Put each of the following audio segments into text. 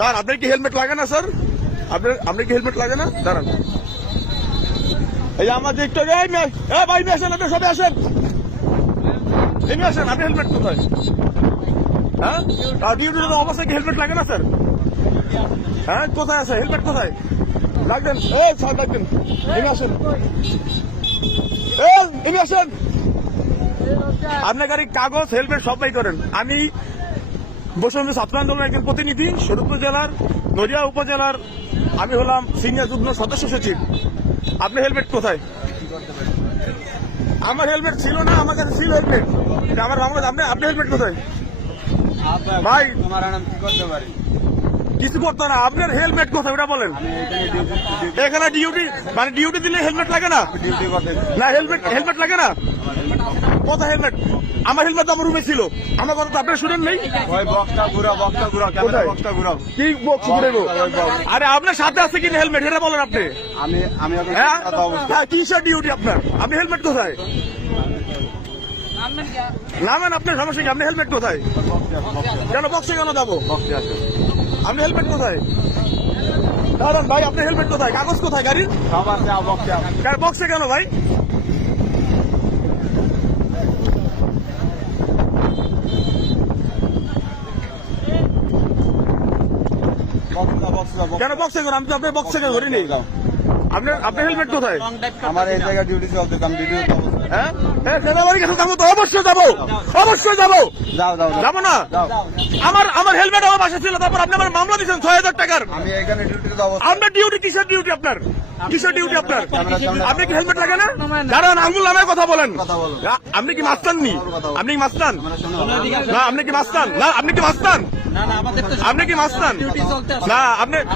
Sir আপনার কি helmet লাগে না স্যার? আপনার কি হেলমেট লাগে না? দাঁড়ান, এই আমার যে একটু ভাই নিয়ে আসেন, আপনি সবাই আসেন, এমনি আসেন। আপনি হেলমেট কোথায়? হ্যাঁ, ডিউটি অবস্থায় কি হেলমেট লাগে না স্যার? হ্যাঁ, কোথায় আছে হেলমেট? কোথায় লাগবেন? স্যার লাগবেন, এমনি আসেন, এমনি আসেন। আপনার গাড়ি কাগজ হেলমেট সবাই করেন। আমি বসুন্ধরা ছাত্র আন্দোলনের একজন প্রতিনিধি, শরীয়তপুর জেলার নড়িয়া উপজেলার। আমি হলাম সিনিয়র যুগ্ম সদস্য সচিব। আপনার হেলমেট কোথায়? আমার হেলমেট ছিল না, আমার কাছে ছিল হেলমেট, আমার মামলা। আপনি হেলমেট কোথায় ভাই? কিছু করতো না, আপনার হেলমেট কোথায় ওটা বলেন। এখানে ডিউটি মানে ডিউটি দিলে হেলমেট লাগে না? না, হেলমেট লাগে না। কোথায় হেলমেট? আমার হেলমেট আমার রুমে ছিল, আমার কথা তো আপনারা শুনেন নেই। কি বক্স ঘুরাবো? আরে আপনার সাথে আছে কিনা হেলমেট এটা বলেন আপনি। কিসের ডিউটি আপনার? আপনি হেলমেট কোথায়? নামেন, আপনার সমস্যা কি? আপনি হেলমেট কোথায়? কেন বক্সে কেন যাবো? আপনি হেলমেট কোথায়? দাঁড়ান ভাই, আপনি হেলমেট কোথায়? কাগজ কোথায় গাড়ির? বক্সে কেন ভাই? কেন বক্সে করেন? আমি তো আপনার বক্সে ধরি নেই। আপনার হেলমেট কোথায়? আমার এই জায়গায় ডিউটি চলতে, হ্যাঁ, সেনাবাহিনীর কাছে যাবো তো, অবশ্যই যাবো, অবশ্যই যাবো। যাবো না? আমার হেলমেট আমার বাসা ছিল, তারপর আপনি আমার মামলা দিচ্ছেন ৬০০০ টাকার। আমি এখানে ডিউটিতে আপনার ডিউটি কিসের ডিউটি আপনার? কিসের ডিউটি আপনার? আপনি কি হেলমেট লাগে না? দাঁড়ান, আঙুল নামে কথা বলেন। আপনি কি মাস্তান নি? আপনি কি মাস্তান? না, আপনি কি মাস্তান? না, আপনি কি মাস্তান? আপনি কি মাস্তান? না,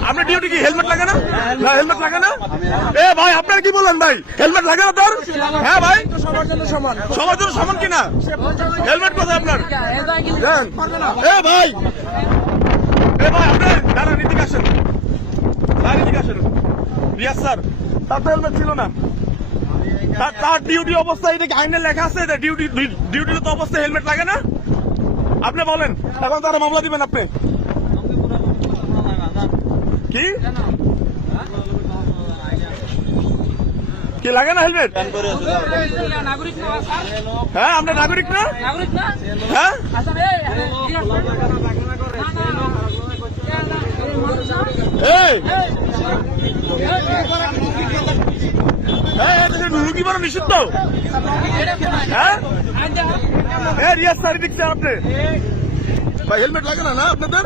আপনার ডিউটি কি হেলমেট লাগে না? না, হেলমেট লাগে না। ভাই আপনার কি বলেন ভাই? হেলমেট লাগে না তোর? হ্যাঁ ভাই, সবার জন্য সমান কিনা? হেলমেট কোথায় আপনার? ভাই, আপনি দাঁড়ান, এদিকে আসেন, এদিকে আসেন। রিয়াজ স্যার, তার তো হেলমেট ছিল না। তার ডিউটি অবস্থায় এটা কি আইনে লেখা আছে? ডিউটিরত অবস্থায় হেলমেট লাগে না? আপনি বলেন, এখন তারা মামলা দিবেন আপনি কি? কি লাগে না হেলমেট? হ্যাঁ, আমরা নাগরিক না? হ্যাঁ, রুগী বানো নিষিদ্ধ। হ্যাঁ, রিয়াজ স্যার দিচ্ছে আপনি ভাই, হেলমেট লাগে না আপনাদের?